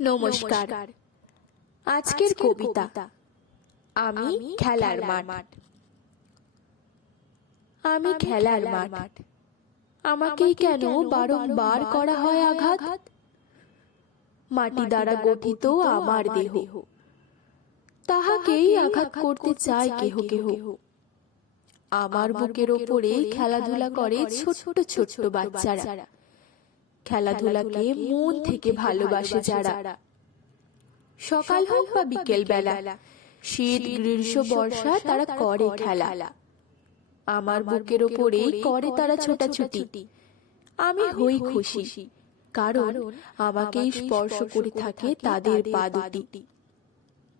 নমস্কার। আজকের কবিতা আমি খেলার মাঠ। আমি খেলার মাঠ, আমাকেই কেন বারংবার করা হয় আঘাত? মাটি দ্বারা গঠিত আমার দেহ, তাহাকেই আঘাত করতে চায় কেহ কেহ। আমার বুকের ওপরে খেলাধুলা করে ছোট্ট ছোট্ট বাচ্চারা, খেলাধুলাকে মন থেকে ভালোবাসে যারা। সকাল হোক বা বিকেল বেলা, শীত গ্রীষ্ম বর্ষা তারা করে খেলা। আমার বুকের ওপরেই করে তারা ছোটাছুটি। আমি হই খুশি, কারণ আমাকেই স্পর্শ করে থাকে তাদের পা দুটি,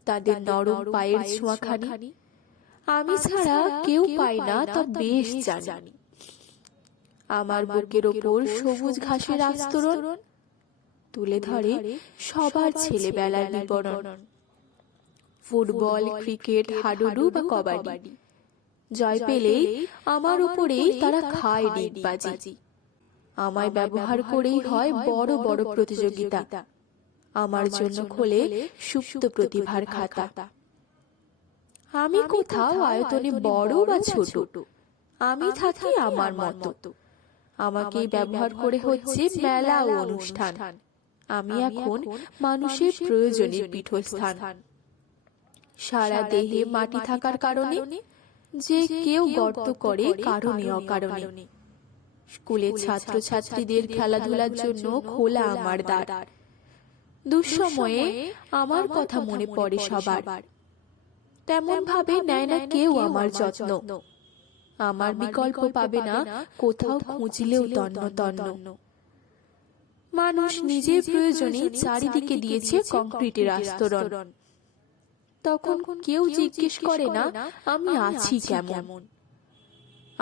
তাদের নরম পায়ের ছোঁয়াখানি। আমি ছাড়া কেউ পায় না তা বেশ জানি। আমার বুকের ওপর সবুজ ঘাসের আস্তরণ তুলে ধরে সবার ছেলেবেলার বিবরণ। ফুটবল, ক্রিকেট, হাডুডু বা কবাডি জয় পেলেই আমার উপরেই তারা খায় ডিগবাজি। আমায় ব্যবহার করেই হয় বড় বড় প্রতিযোগিতা, আমার জন্য খোলে সুপ্ত প্রতিভার খাতা। আমি কোথাও আয়তনে বড় বা ছোট, আমি থাকি আমার মতো। আমাকেই ব্যবহার করে হচ্ছে মেলা ও অনুষ্ঠান। আমি এখন মানুষের প্রয়োজনের পীঠস্থান। সারা দেহে মাটি থাকার কারণে যে কেউ গর্ত করে কারণে অকারণে। স্কুলের ছাত্র ছাত্রীদের খেলাধুলার জন্য খোলা আমার দ্বার। দুঃসময়ে আমার কথা মনে পড়ে সবার, তেমন ভাবে নেয় না কেউ আমার যত্ন। আমার বিকল্প পাবে না কোথাও খুঁজলেও তন্ন তন্ন। মানুষ নিজের প্রয়োজনে চারিদিকে দিয়েছে কংক্রিটের আস্তরণ, তখন কেউ জিজ্ঞেস করে না আমি আছি কেমন।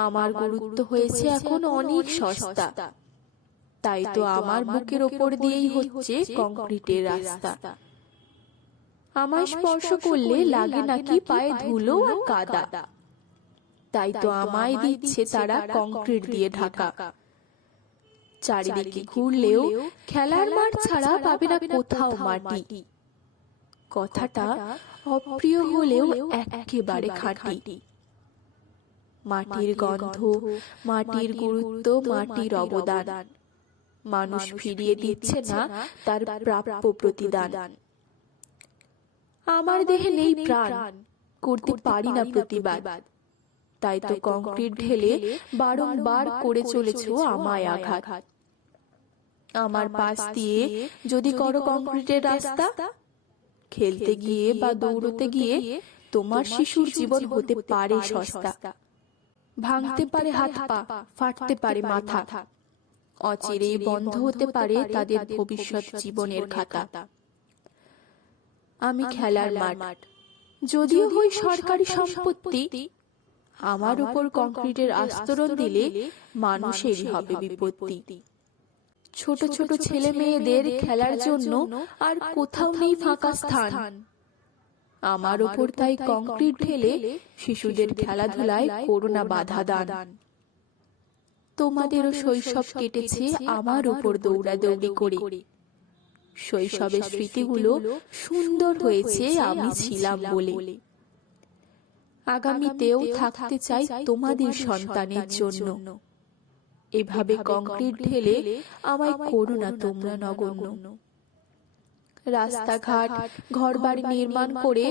আমার গুরুত্ব হয়েছে এখন অনেক সস্তা, তাই তো আমার বুকের ওপর দিয়েই হচ্ছে কংক্রিটের রাস্তা। আমায় স্পর্শ করলে লাগে নাকি পায়ে ধুলো আর কাদা, তাই তো আমায় দিচ্ছে তারা কংক্রিট দিয়ে ঢাকা। চারিদিকে ঘুরলেও খেলার মাঠ ছাড়া পাবে না কোথাও মাটি। কথাটা অপ্রিয় হলেও একেবারে খাঁটি। মাটির গন্ধ, মাটির গুরুত্ব, মাটির অবদান মানুষ ফিরিয়ে দিচ্ছে না তার প্রাপ্য প্রতিদান। আমার দেহে নেই প্রাণ, করতে পারি না প্রতিবাদ, তাই তো কংক্রিট ঢেলে বারংবার করে চলেছ আমায় আঘাত। আমার পাশ দিয়ে যদি করো কংক্রিটের রাস্তা, খেলতে গিয়ে বা দৌড়তে গিয়ে তোমার শিশুর জীবন হতে পারে সস্তা। ভাঙতে পারে হাত পা, ফাটতে পারে মাথা, অচিরেই বন্ধ হতে পারে তাদের ভবিষ্যৎ জীবনের খাতা। আমি খেলার মাঠ, যদিও হই সরকারি সম্পত্তি, আমার উপর কংক্রিটের আস্তরণ দিলে মানুষেরই হবে বিপত্তি। ছোট ছোট ছেলে মেয়েদের খেলার জন্য আর কোথাও নেই ফাঁকা স্থান। আমার উপর তাই কংক্রিট ঢেলে শিশুদের খেলাধুলায় করোনা বাধা দান। তোমাদেরও শৈশব কেটেছে আমার উপর দৌড়াদৌড়ি করে। শৈশবের স্মৃতিগুলো সুন্দর হয়েছে আমি ছিলাম বলে। আগামীতেও থাকতে চাই তোমাদের সন্তানের জন্য। এভাবে কংক্রিট ঢেলে আমায় করো না তোমরা নগণ্য। রাস্তাঘাট, ঘরবাড়ি নির্মাণ করে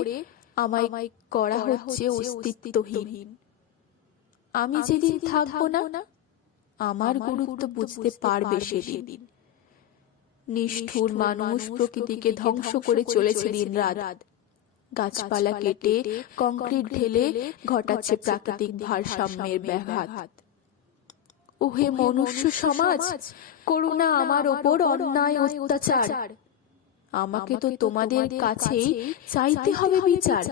আমায় করা হচ্ছে অস্তিত্বহীন। আমি যেদিন থাকবো না, আমার গুরুত্ব বুঝতে পারবে সেদিন। নিষ্ঠুর মানুষ প্রকৃতিকে ধ্বংস করে চলেছে দিনরাত। গাছপালা কেটে কংক্রিট ঢেলে ঘটাচ্ছে প্রাকৃতিক ভারসাম্যের ব্যাঘাত। ওহে মনুষ্য সমাজ, করুণা আমার ওপর অন্যায় অত্যাচার। আমাকে তো তোমাদের কাছেই চাইতে হবে বিচার।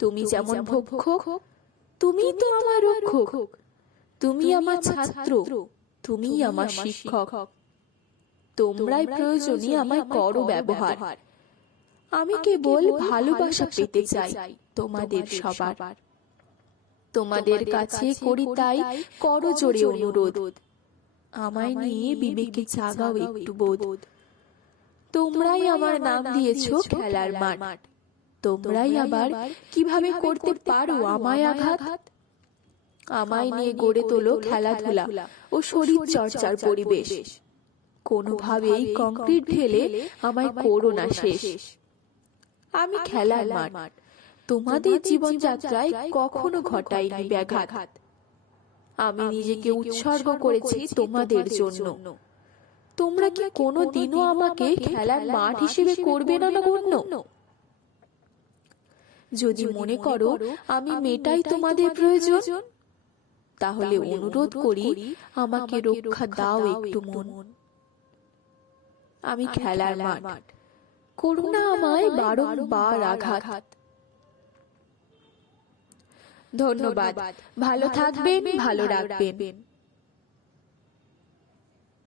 তুমি যেমন ভক্ষক, তুমি তো আমার রক্ষক। তুমি আমার ছাত্র, তুমি আমার শিক্ষক। তোমরাই প্রয়োজনে আমায় করো ব্যবহার। আমি কেবল ভালোবাসা পেতে চাই তোমাদের সবার। তোমাদের কাছে করি তাই করো জোরে অনুরোধ, আমায় নিয়ে বিবেকে জাগাও একটু বোধ। তোমরাই আমার নাম দিয়েছো খেলার মাঠ, তোমরাই আবার কিভাবে করতে পারো আমায় আঘাত? আমায় নিয়ে গড়ে তোলো খেলাধুলা ও শরীর চর্চার পরিবেশ, কোনোভাবেই কংক্রিট ঢেলে আমায় করো না শেষ। আমি খেলার মাঠ, তোমাদের জীবনযাত্রায় কখনো ঘটাইনি ব্যাঘাত। আমি নিজেকে উৎসর্গ করেছি তোমাদের জন্য। তোমরা কি কোনোদিনও আমাকে খেলার মাঠ হিসেবে করবে না গণ্য? যদি মনে করো আমি মেটাই তোমাদের প্রয়োজন, তাহলে অনুরোধ করি আমাকে রক্ষা দাও একটু মন। আমি খেলার মাঠ, করো না আমায় বারংবার আঘাত। ধন্যবাদ, ভালো থাকবেন, ভালো রাখবেন।